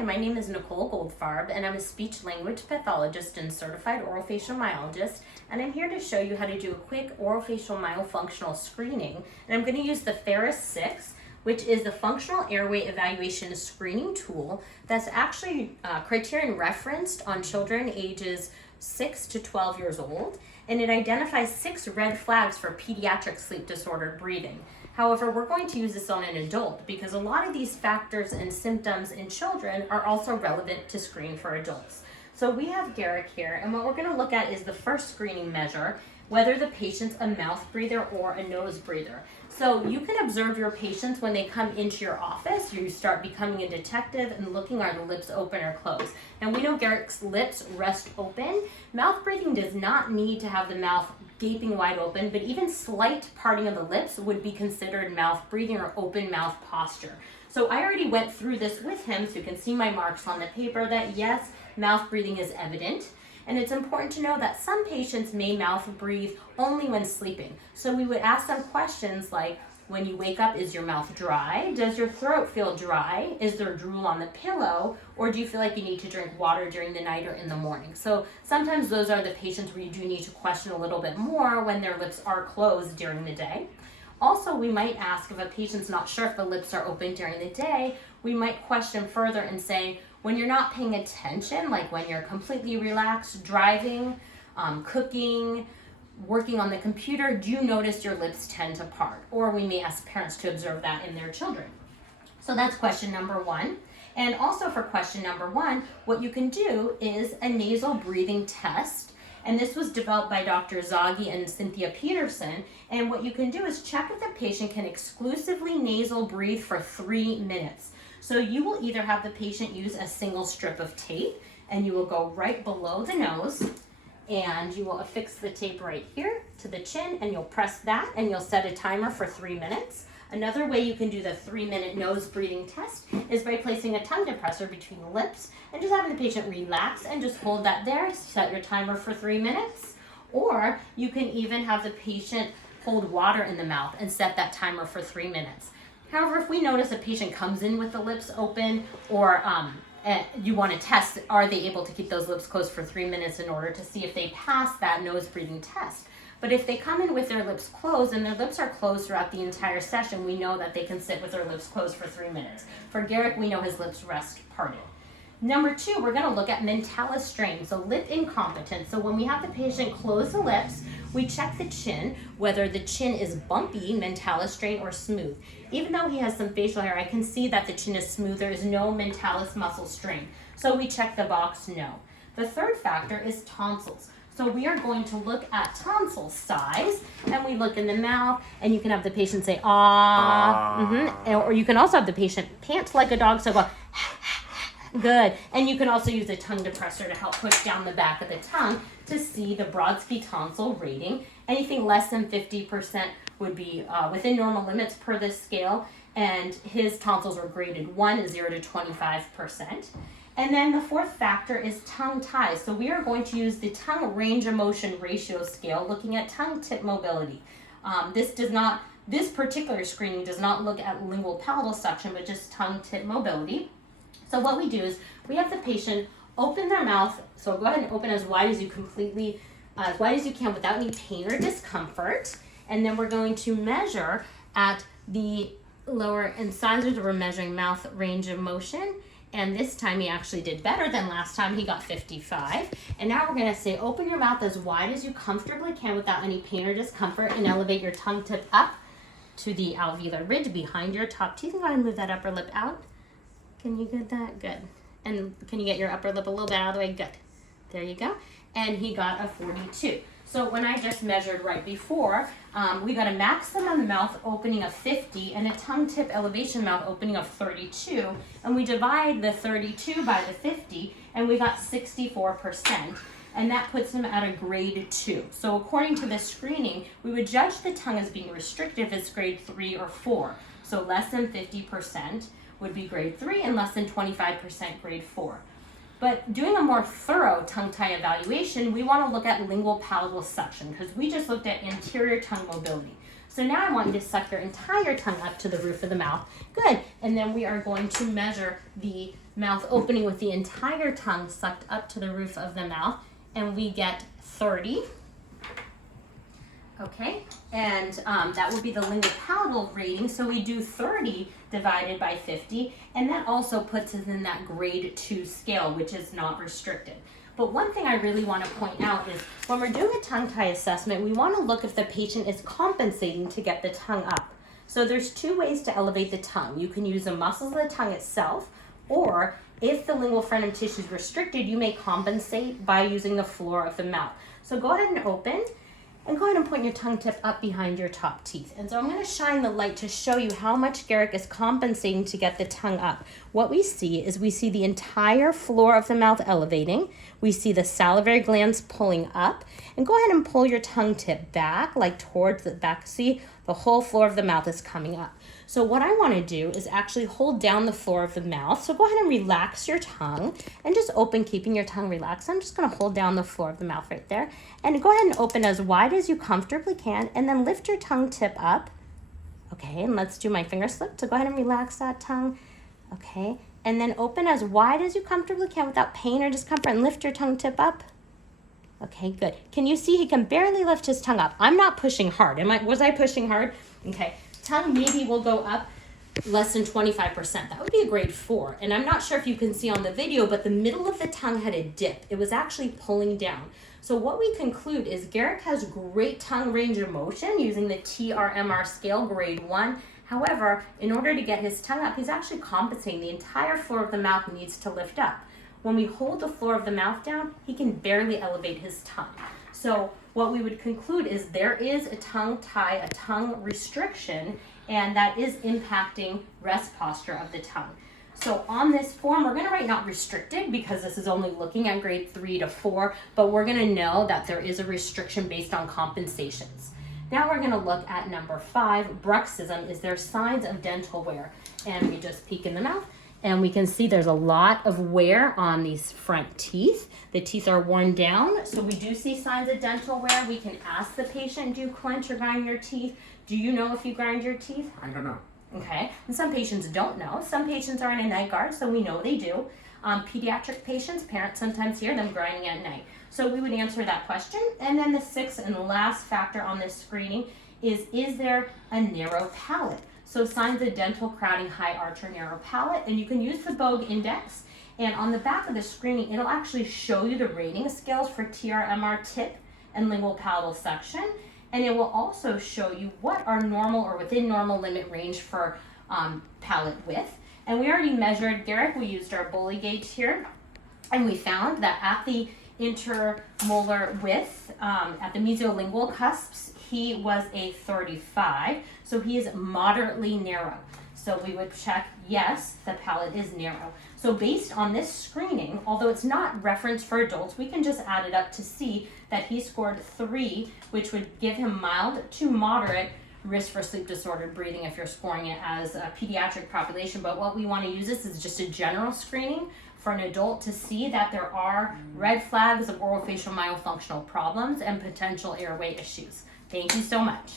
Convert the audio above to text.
Hi, my name is Nicole Goldfarb, and I'm a speech-language pathologist and certified orofacial myologist, and I'm here to show you how to do a quick orofacial myofunctional screening. And I'm going to use the FAirEST 6, which is the functional airway evaluation screening tool that's actually criterion referenced on children ages 6 to 12 years old, and it identifies 6 red flags for pediatric sleep disordered breathing. However, we're going to use this on an adult because a lot of these factors and symptoms in children are also relevant to screen for adults. So we have Garrick here, and what we're going to look at is the first screening measure, whether the patient's a mouth breather or a nose breather. So you can observe your patients when they come into your office. You start becoming a detective and looking, are the lips open or closed? And we know Garrick's lips rest open. Mouth breathing does not need to have the mouth gaping wide open, but even slight parting of the lips would be considered mouth breathing or open mouth posture. So I already went through this with him, so you can see my marks on the paper that yes, mouth breathing is evident. And it's important to know that some patients may mouth breathe only when sleeping. So we would ask them questions like, when you wake up, is your mouth dry? Does your throat feel dry? Is there drool on the pillow? Or do you feel like you need to drink water during the night or in the morning? So sometimes those are the patients where you do need to question a little bit more when their lips are closed during the day. Also, we might ask if a patient's not sure if the lips are open during the day, we might question further and say, when you're not paying attention, like when you're completely relaxed, driving, cooking, working on the computer, do you notice your lips tend to part? Or we may ask parents to observe that in their children. So that's question number 1. And also for question number 1, what you can do is a nasal breathing test. And this was developed by Dr. Zaghi and Cynthia Peterson. And what you can do is check if the patient can exclusively nasal breathe for 3 minutes. So you will either have the patient use a single strip of tape, and you will go right below the nose, and you will affix the tape right here to the chin, and you'll press that, and you'll set a timer for 3 minutes. Another way you can do the 3-minute nose breathing test is by placing a tongue depressor between the lips and just having the patient relax and just hold that there, set your timer for 3 minutes. Or you can even have the patient hold water in the mouth and set that timer for 3 minutes. However, if we notice a patient comes in with the lips open, or you want to test, are they able to keep those lips closed for 3 minutes in order to see if they pass that nose breathing test. But if they come in with their lips closed and their lips are closed throughout the entire session, we know that they can sit with their lips closed for 3 minutes. For Garrick, we know his lips rest parted. Number 2, we're going to look at Mentalis strain, so lip incompetence. So when we have the patient close the lips, we check the chin, whether the chin is bumpy, Mentalis strain, or smooth. Even though he has some facial hair, I can see that the chin is smooth. There is no Mentalis muscle strain. So we check the box no. The third factor is tonsils. So we are going to look at tonsil size, and we look in the mouth, and you can have the patient say, ah, or you can also have the patient pant like a dog, so go, good. And you can also use a tongue depressor to help push down the back of the tongue to see the Brodsky tonsil rating. Anything less than 50% would be within normal limits per this scale, and his tonsils were graded 1, 0 to 25%. And then the fourth factor is tongue ties. So we are going to use the tongue range of motion ratio scale, looking at tongue tip mobility. This particular screening does not look at lingual palatal suction, but just tongue tip mobility. So what we do is we have the patient open their mouth. So go ahead and open as wide as you can without any pain or discomfort. And then we're going to measure at the lower incisors. We're measuring mouth range of motion. And this time he actually did better than last time. He got 55. And now we're going to say open your mouth as wide as you comfortably can without any pain or discomfort, and elevate your tongue tip up to the alveolar ridge behind your top teeth. And go ahead and move that upper lip out. Can you get that? Good. And can you get your upper lip a little bit out of the way? Good. There you go. And he got a 42. So when I just measured right before, we got a maximum mouth opening of 50 and a tongue tip elevation mouth opening of 32. And we divide the 32 by the 50, and we got 64%. And that puts him at a grade 2. So according to this screening, we would judge the tongue as being restrictive as grade 3 or 4. So less than 50% would be grade 3, and less than 25% grade 4. But doing a more thorough tongue tie evaluation, we want to look at lingual palatal suction, because we just looked at anterior tongue mobility. So now I want you to suck your entire tongue up to the roof of the mouth. Good. And then we are going to measure the mouth opening with the entire tongue sucked up to the roof of the mouth. And we get 30. Okay, and that would be the linguopalatal rating. So we do 30 divided by 50, and that also puts us in that grade 2 scale, which is not restricted. But one thing I really want to point out is when we're doing a tongue tie assessment, we want to look if the patient is compensating to get the tongue up. So there's 2 ways to elevate the tongue. You can use the muscles of the tongue itself, or if the lingual frenum tissue is restricted, you may compensate by using the floor of the mouth. So go ahead and open, and go ahead and point your tongue tip up behind your top teeth. And so I'm going to shine the light to show you how much Garrick is compensating to get the tongue up. What we see is we see the entire floor of the mouth elevating. We see the salivary glands pulling up. And go ahead and pull your tongue tip back, like towards the back. See, the whole floor of the mouth is coming up. So what I want to do is actually hold down the floor of the mouth. So go ahead and relax your tongue and just open, keeping your tongue relaxed. I'm just going to hold down the floor of the mouth right there. And go ahead and open as wide as you comfortably can, and then lift your tongue tip up. Okay, and let's do my finger slip. So go ahead and relax that tongue. Okay, and then open as wide as you comfortably can without pain or discomfort, and lift your tongue tip up. Okay, good. Can you see he can barely lift his tongue up? I'm not pushing hard. Was I pushing hard? Okay. Tongue maybe will go up less than 25%. That would be a grade 4. And I'm not sure if you can see on the video, but the middle of the tongue had a dip. It was actually pulling down. So what we conclude is Garrick has great tongue range of motion using the TRMR scale, grade 1. However, in order to get his tongue up, he's actually compensating. The entire floor of the mouth needs to lift up. When we hold the floor of the mouth down, he can barely elevate his tongue. So what we would conclude is there is a tongue tie, a tongue restriction, and that is impacting rest posture of the tongue. So on this form, we're going to write not restricted because this is only looking at grade 3 to 4, but we're going to know that there is a restriction based on compensations. Now we're going to look at number 5, bruxism. Is there signs of dental wear? And we just peek in the mouth, and we can see there's a lot of wear on these front teeth. The teeth are worn down, so we do see signs of dental wear. We can ask the patient, do you clench or grind your teeth? Do you know if you grind your teeth? I don't know. Okay, and some patients don't know. Some patients are in a night guard, so we know they do. Pediatric patients, parents sometimes hear them grinding at night. So we would answer that question. And then the 6th and last factor on this screening is there a narrow palate? So signs of dental crowding, high arch or narrow palate, and you can use the Bogue index. And on the back of the screening, it'll actually show you the rating scales for TRMR tip and lingual palatal section. And it will also show you what are normal or within normal limit range for palate width. And we already measured Garrick. We used our Bully gauge here, and we found that at the intermolar width, at the mesiolingual cusps, he was a 35. So he is moderately narrow. So we would check, yes, the palate is narrow. So based on this screening, although it's not referenced for adults, we can just add it up to see that he scored 3, which would give him mild to moderate risk for sleep disordered breathing if you're scoring it as a pediatric population. But what we want to use this is just a general screening for an adult to see that there are red flags of orofacial myofunctional problems and potential airway issues. Thank you so much.